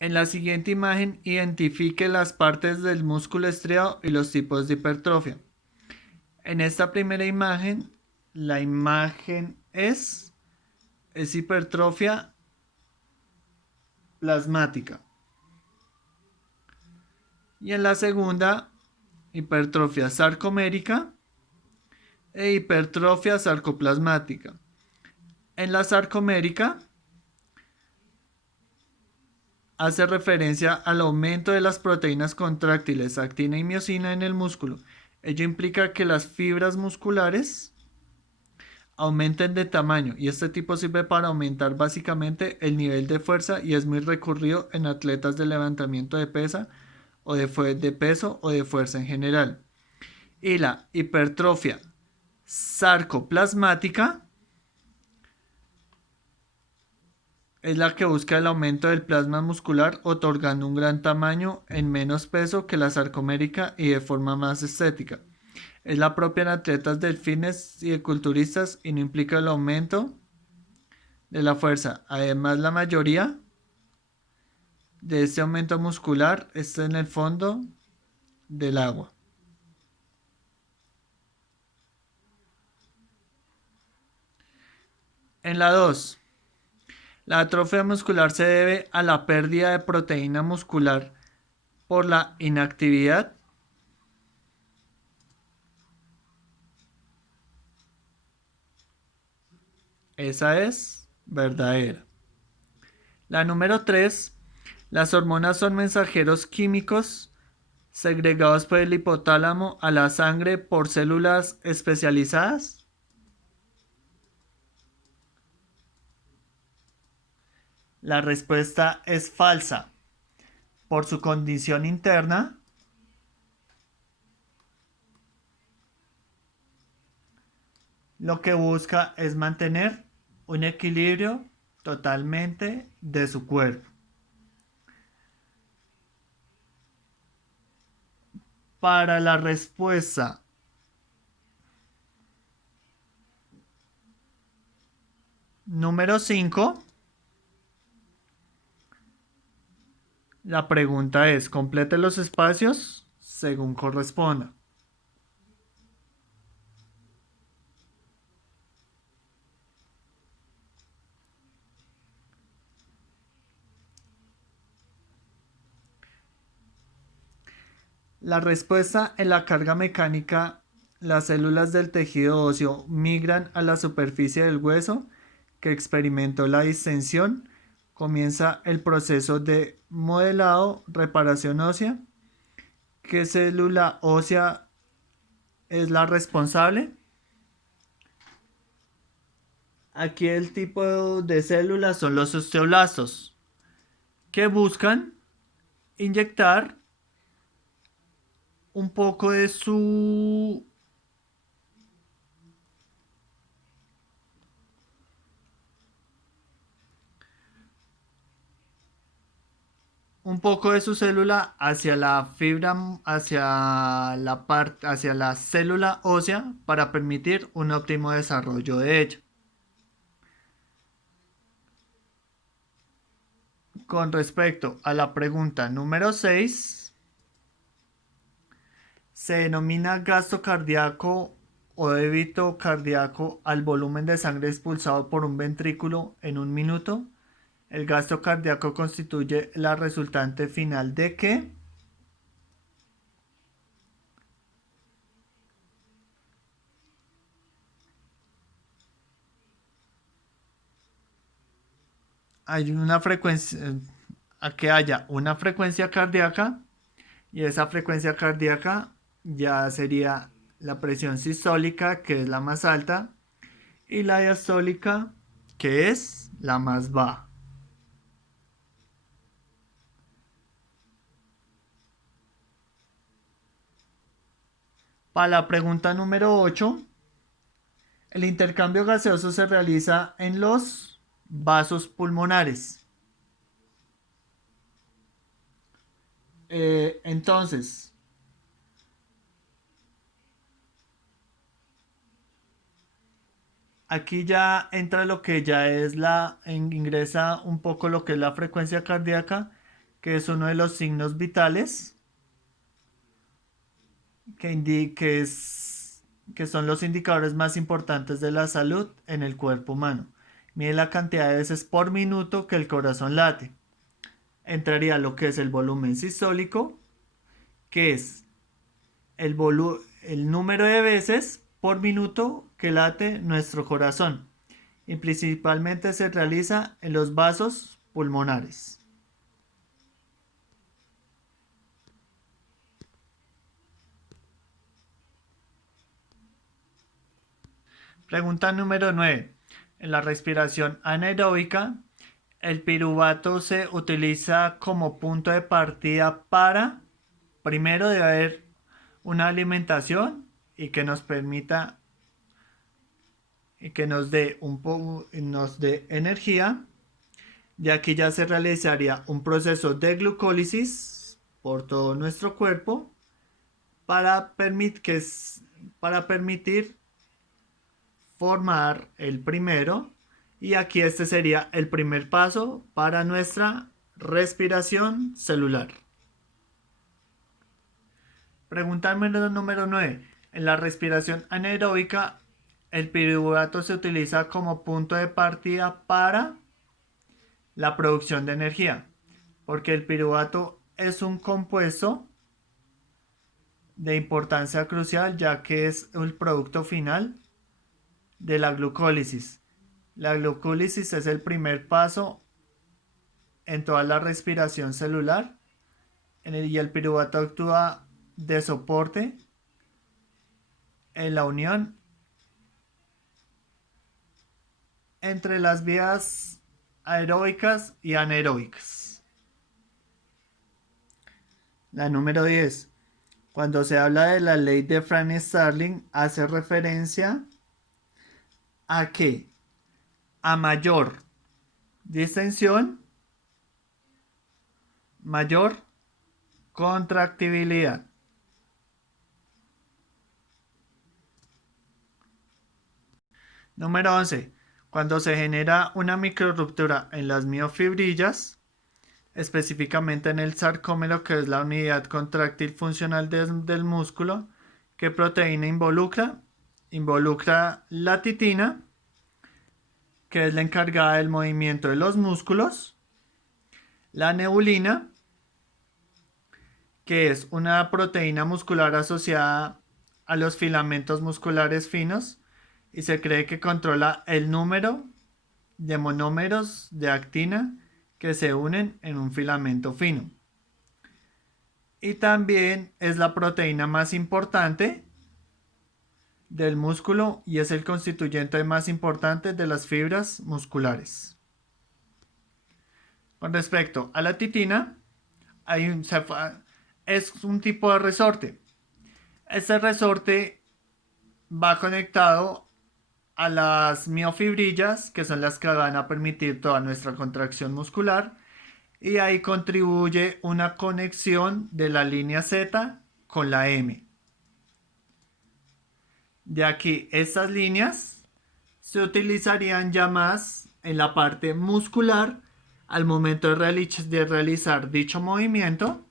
En la siguiente imagen, identifique las partes del músculo estriado y los tipos de hipertrofia. En esta primera imagen, la imagen es hipertrofia plasmática. Y en la segunda, hipertrofia sarcomérica e hipertrofia sarcoplasmática. En la sarcomérica hace referencia al aumento de las proteínas contráctiles actina y miosina en el músculo. Ello implica que las fibras musculares aumenten de tamaño y este tipo sirve para aumentar básicamente el nivel de fuerza y es muy recurrido en atletas de levantamiento de pesa o de peso o de fuerza en general. Y la hipertrofia sarcoplasmática es la que busca el aumento del plasma muscular otorgando un gran tamaño en menos peso que la sarcomérica y de forma más estética. Es la propia en atletas del fitness y de culturistas y no implica el aumento de la fuerza. Además, la mayoría de este aumento muscular está en el fondo del agua. En la 2, la atrofia muscular se debe a la pérdida de proteína muscular por la inactividad. Esa es verdadera. La número 3, las hormonas son mensajeros químicos segregados por el hipotálamo a la sangre por células especializadas. La respuesta es falsa. Por su condición interna, lo que busca es mantener un equilibrio totalmente de su cuerpo. Para la respuesta número 5, la pregunta es, complete los espacios según corresponda. La respuesta en la carga mecánica, las células del tejido óseo migran a la superficie del hueso que experimentó la distensión. Comienza el proceso de modelado, reparación ósea. ¿Qué célula ósea es la responsable? Aquí el tipo de células son los osteoblastos, que buscan inyectar un poco de su célula hacia la fibra, hacia la célula ósea para permitir un óptimo desarrollo de ella. Con respecto a la pregunta número 6, se denomina gasto cardíaco o débito cardíaco al volumen de sangre expulsado por un ventrículo en un minuto. El gasto cardíaco constituye la resultante final de que hay una frecuencia, a que haya una frecuencia cardíaca y esa frecuencia cardíaca ya sería la presión sistólica, que es la más alta, y la diastólica, que es la más baja. Para la pregunta número 8, el intercambio gaseoso se realiza en los vasos pulmonares. Entonces, aquí ya entra lo que ya es ingresa un poco lo que es la frecuencia cardíaca, que es uno de los signos vitales, que son los indicadores más importantes de la salud en el cuerpo humano. Mide la cantidad de veces por minuto que el corazón late. Entraría lo que es el volumen sistólico, que es el número de veces por minuto que late nuestro corazón. Y principalmente se realiza en los vasos pulmonares. Pregunta número 9. En la respiración anaeróbica, el piruvato se utiliza como punto de partida para, primero, debe haber una alimentación y que nos permita y que nos dé energía. De aquí ya se realizaría un proceso de glucólisis por todo nuestro cuerpo para, para permitir formar el primero, y aquí este sería el primer paso para nuestra respiración celular. Pregunta número 9. En la respiración anaeróbica, el piruvato se utiliza como punto de partida para la producción de energía, porque el piruvato es un compuesto de importancia crucial, ya que es el producto final de la glucólisis. La glucólisis es el primer paso en toda la respiración celular, y el piruvato actúa de soporte en la unión entre las vías aeróbicas y anaeróbicas. La número 10. Cuando se habla de la ley de Frank-Starling, hace referencia a que a mayor distensión, mayor contractibilidad. Número 11. Cuando se genera una microrruptura en las miofibrillas, específicamente en el sarcómero, que es la unidad contráctil funcional del músculo, ¿qué proteína involucra? Involucra la titina, que es la encargada del movimiento de los músculos, la neulina, que es una proteína muscular asociada a los filamentos musculares finos, y se cree que controla el número de monómeros de actina que se unen en un filamento fino. Y también es la proteína más importante del músculo y es el constituyente más importante de las fibras musculares. Con respecto a la titina, es un tipo de resorte. Este resorte va conectado a las miofibrillas, que son las que van a permitir toda nuestra contracción muscular, y ahí contribuye una conexión de la línea Z con la M. De aquí, estas líneas se utilizarían ya más en la parte muscular al momento de realizar dicho movimiento.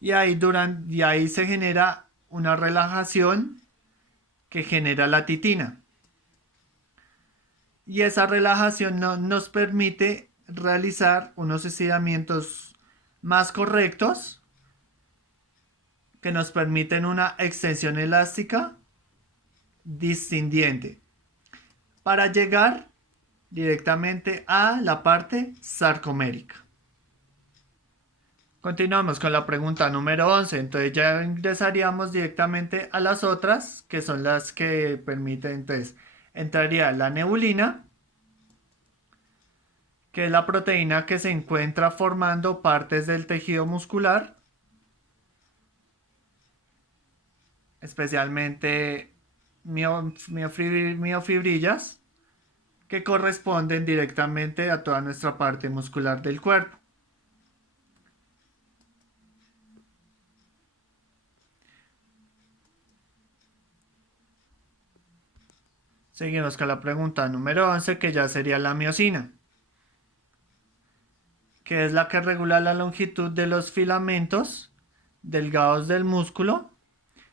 Y ahí se genera una relajación que genera la titina. Y esa relajación nos permite realizar unos estiramientos más correctos, que nos permiten una extensión elástica discendiente para llegar directamente a la parte sarcomérica. Continuamos con la pregunta número 11. Entonces ya ingresaríamos directamente a las otras, que son las que permiten. Entonces entraría la neulina, que es la proteína que se encuentra formando partes del tejido muscular, especialmente miofibrillas, que corresponden directamente a toda nuestra parte muscular del cuerpo. Seguimos con la pregunta número 11, que ya sería la miosina, que es la que regula la longitud de los filamentos delgados del músculo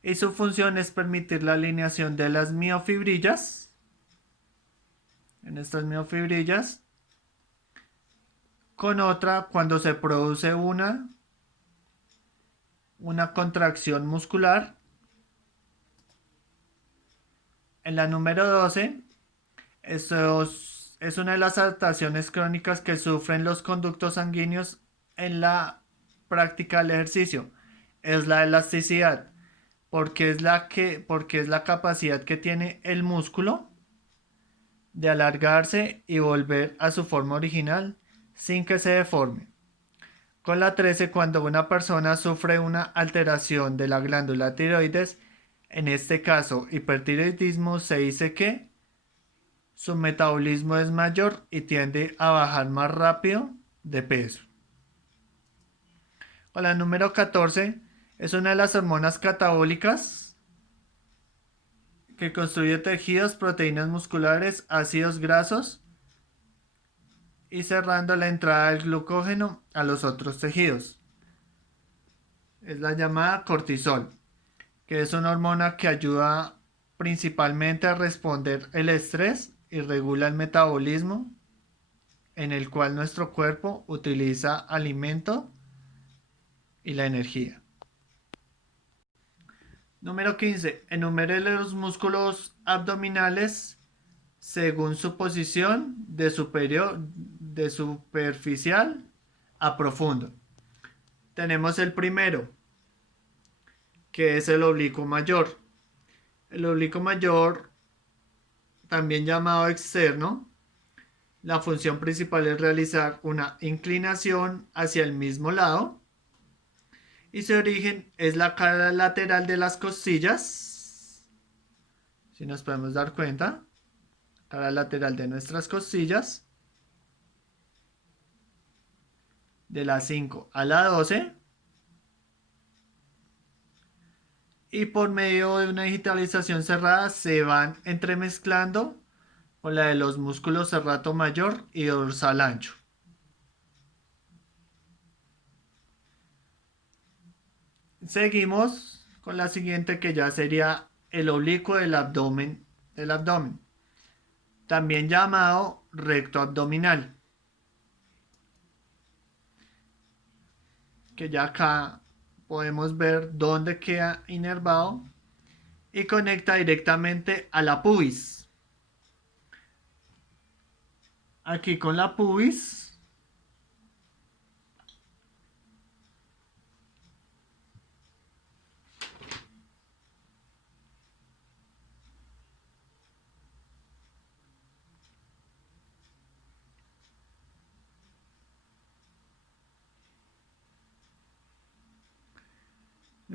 y su función es permitir la alineación de las miofibrillas. En estas miofibrillas con otra cuando se produce una contracción muscular. En la número 12, es una de las adaptaciones crónicas que sufren los conductos sanguíneos en la práctica del ejercicio. Es la elasticidad, porque es la capacidad que tiene el músculo de alargarse y volver a su forma original sin que se deforme. Con la 13, cuando una persona sufre una alteración de la glándula tiroides, en este caso hipertiroidismo, se dice que su metabolismo es mayor y tiende a bajar más rápido de peso. Con la número 14, es una de las hormonas catabólicas que construye tejidos, proteínas musculares, ácidos grasos y cerrando la entrada del glucógeno a los otros tejidos. Es la llamada cortisol, que es una hormona que ayuda principalmente a responder el estrés y regula el metabolismo, en el cual nuestro cuerpo utiliza alimento y la energía. Número 15. Enumere los músculos abdominales según su posición de superficial a profundo. Tenemos el primero, que es el oblicuo mayor. El oblicuo mayor, también llamado externo, la función principal es realizar una inclinación hacia el mismo lado y su origen es la cara lateral de las costillas. Si nos podemos dar cuenta, cara lateral de nuestras costillas, de la 5 a la 12, y por medio de una digitalización cerrada se van entremezclando con la de los músculos serrato mayor y dorsal ancho. Seguimos con la siguiente, que ya sería el oblicuo del abdomen, también llamado recto abdominal, que ya acá podemos ver dónde queda inervado y conecta directamente a la pubis. Aquí con la pubis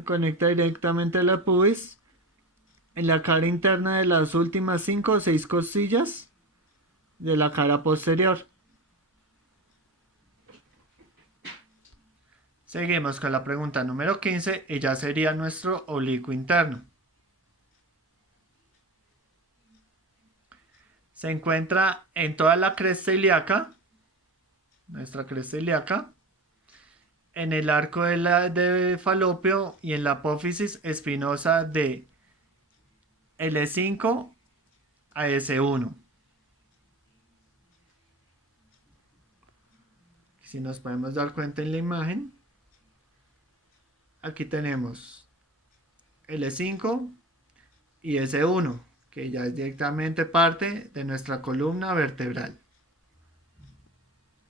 conecta directamente a la pubis en la cara interna de las últimas 5 o 6 costillas de la cara posterior. Seguimos con la pregunta número 15 y ya sería nuestro oblicuo interno. Se encuentra en toda la cresta ilíaca, nuestra cresta ilíaca, en el arco de Falopio y en la apófisis espinosa de L5 a S1. Si nos podemos dar cuenta en la imagen, aquí tenemos L5 y S1, que ya es directamente parte de nuestra columna vertebral.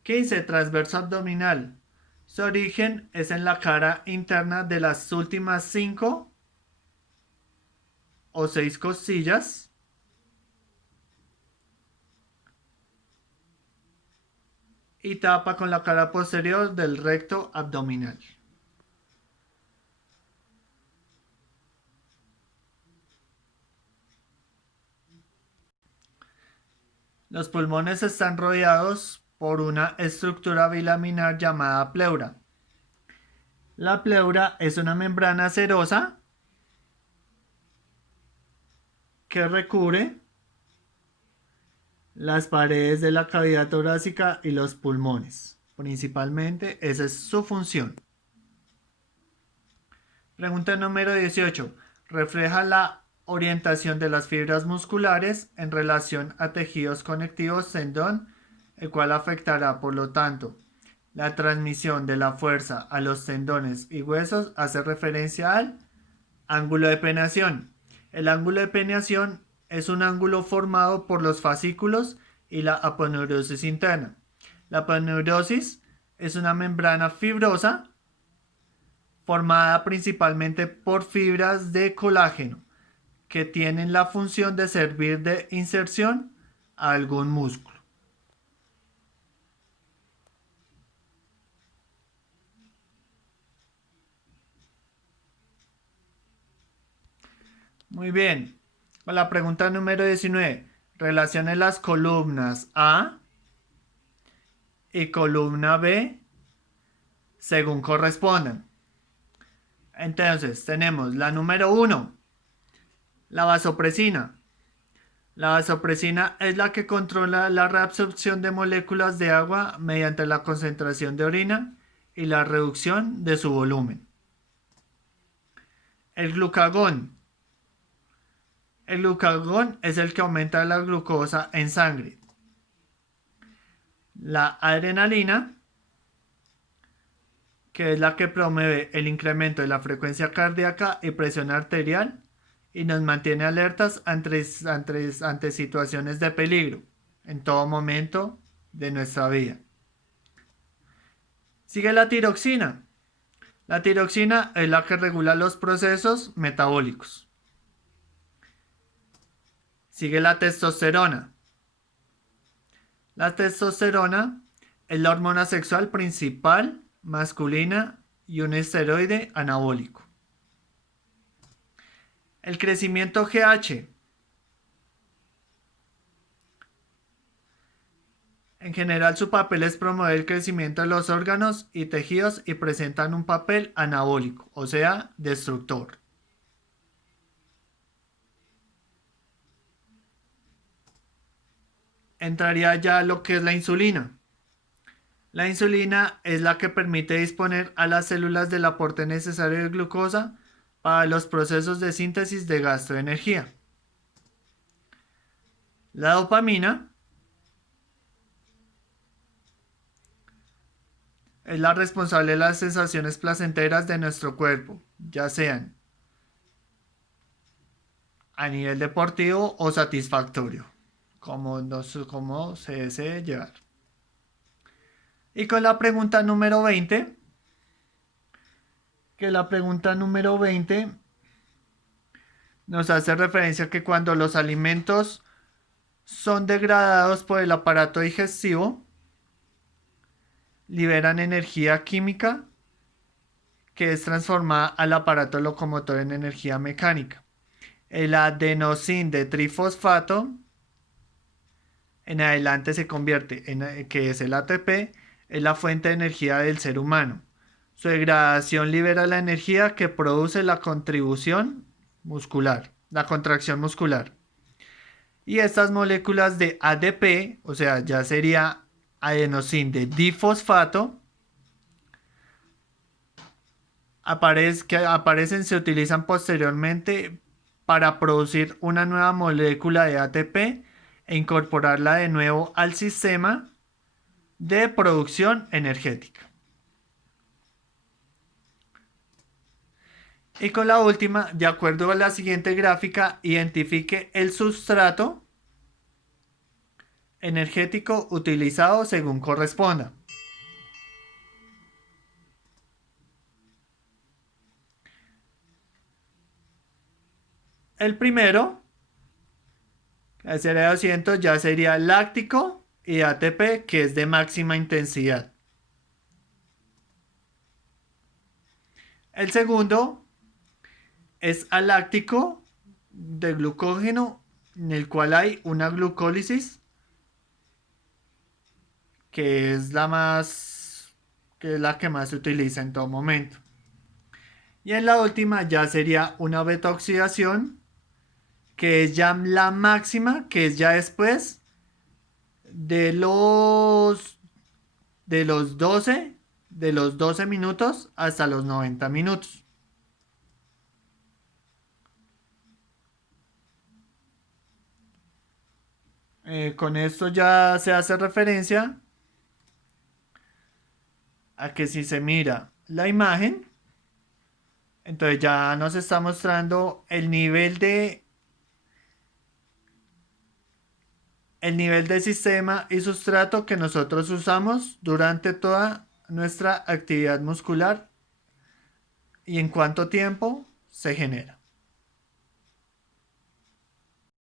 15. Transverso abdominal. Su origen es en la cara interna de las últimas 5 o 6 costillas y tapa con la cara posterior del recto abdominal. Los pulmones están rodeados por una estructura bilaminar llamada pleura. La pleura es una membrana cerosa que recubre las paredes de la cavidad torácica y los pulmones. Principalmente, esa es su función. Pregunta número 18. Refleja la orientación de las fibras musculares en relación a tejidos conectivos tendón, el cual afectará, por lo tanto, la transmisión de la fuerza a los tendones y huesos. Hace referencia al ángulo de peneación. El ángulo de peneación es un ángulo formado por los fascículos y la aponeurosis interna. La aponeurosis es una membrana fibrosa formada principalmente por fibras de colágeno que tienen la función de servir de inserción a algún músculo. Muy bien. Con la pregunta número 19. Relacione las columnas A y columna B según correspondan. Entonces, tenemos la número 1, la vasopresina. La vasopresina es la que controla la reabsorción de moléculas de agua mediante la concentración de orina y la reducción de su volumen. El glucagón. El glucagón es el que aumenta la glucosa en sangre. La adrenalina, que es la que promueve el incremento de la frecuencia cardíaca y presión arterial y nos mantiene alertas ante situaciones de peligro en todo momento de nuestra vida. Sigue la tiroxina. La tiroxina es la que regula los procesos metabólicos. Sigue la testosterona. La testosterona es la hormona sexual principal masculina y un esteroide anabólico. El crecimiento GH. En general, su papel es promover el crecimiento de los órganos y tejidos y presentan un papel anabólico, o sea, destructor. Entraría ya lo que es la insulina. La insulina es la que permite disponer a las células del aporte necesario de glucosa para los procesos de síntesis de gasto de energía. La dopamina es la responsable de las sensaciones placenteras de nuestro cuerpo, ya sean a nivel deportivo o satisfactorio, como se desee llevar. Y con la pregunta número 20, que la pregunta número 20 nos hace referencia que cuando los alimentos son degradados por el aparato digestivo, liberan energía química que es transformada al aparato locomotor en energía mecánica. El adenosín de trifosfato en adelante se convierte en que es el ATP, es la fuente de energía del ser humano. Su degradación libera la energía que produce la contracción muscular. Y estas moléculas de ADP, o sea, ya sería adenosín de difosfato, aparecen, se utilizan posteriormente para producir una nueva molécula de ATP e incorporarla de nuevo al sistema de producción energética. Y con la última, de acuerdo a la siguiente gráfica, identifique el sustrato energético utilizado según corresponda. El primero, el sería 200, ya sería láctico y ATP, que es de máxima intensidad. El segundo es aláctico de glucógeno, en el cual hay una glucólisis que es la que más se utiliza en todo momento. Y en la última ya sería una beta oxidación, que es ya la máxima, que es ya después de los, de los 12 de los 12 minutos hasta los 90 minutos. Con esto ya se hace referencia a que si se mira la imagen, entonces ya nos está mostrando el nivel de sistema y sustrato que nosotros usamos durante toda nuestra actividad muscular y en cuánto tiempo se genera.